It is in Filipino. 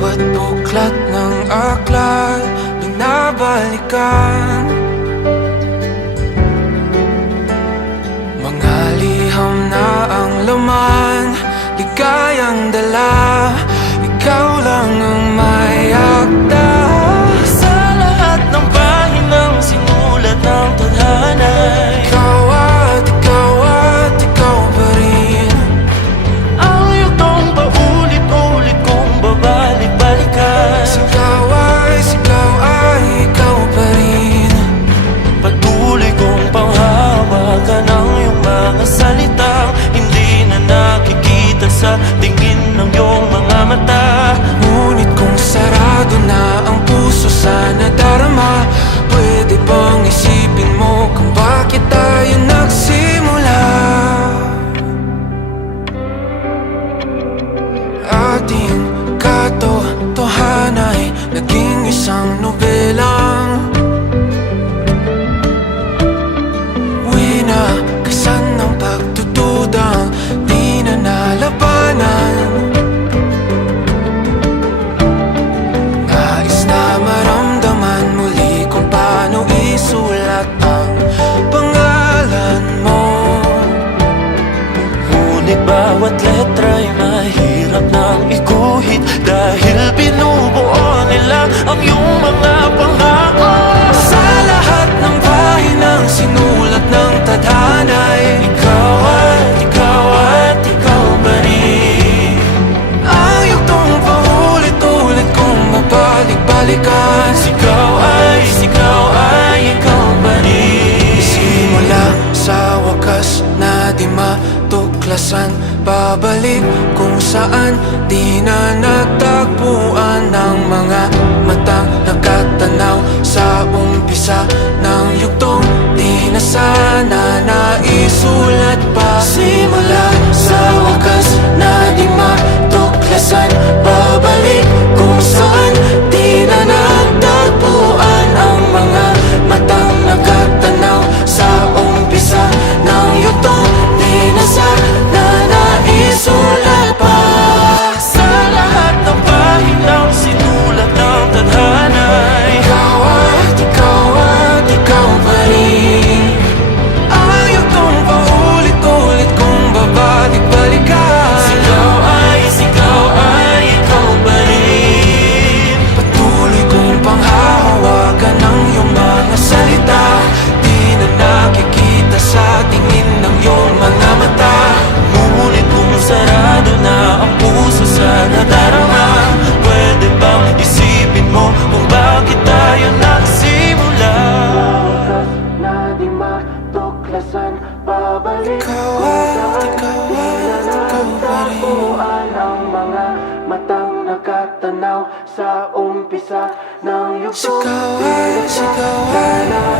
Bawat buklat ng aklat binabalikan, mga liham na ang laman, ligayang dala. Ikaw lang ang may akda sa lahat ng pahinang sinulat ng tadhana. Ikaw at ikaw pa rin. Ang yugtong paulit-ulit kong babalik-balikan. Sigaw ay ikaw pa rin. Patuloy kong panghawakan ang iyong mga salitang hindi na nakikita sa tingin ng iyong mga mata. Ngunit kung sarado na ang puso sa nadarama, pwede bang isipin mo kung bakit tayo nagsimula? Ating katotohanay naging isang nobelang winakasan ng pagtutudang di na nalabanan. Nais na maramdaman muli kung paano isulat ang pangalan mo. Ngunit bawat letra'y mahirap nang iguhit dahil binubuo nila ang iyong mga pangako. Sa lahat ng pahinang sinulat ng tadhana'y Ikaw ikaw pa rin. ang yugtong paulit-ulit kong mabalik-balikan. Sigaw ay ikaw pa rin. Simula sa wakas na di matuklasan, pabalik kung saan di na natagpuan ng mga matang nakatanaw sa umpisa ng yugtong di na sana naisulat pa. Simula sa wakas na di matuklasan, pabalik kung saan di na natagpuan ang mga matang nakatanaw sa umpisa ng yugtong di na sana naisulat pa. Sa lahat ng pahinang sinulat ng tadhana, Ikaw at ikaw pa rin. Ang yugtong paulit-ulit kong babalik-balikan. Sigaw ay ikaw pa rin. Patuloy kong panghahawakan ang iyong mga salita, di na nakikita sa tingin ng iyong mga mata. Ngunit kung sarado na ang puso sa nadarama, pwede bang isipin mo kung bakit tayo nagsimula? Na di matuklasan, pabalik ikaw at ikaw pa rin. Ang mga matang nakatanaw sa umpisa ng yugtong. Sigaw ay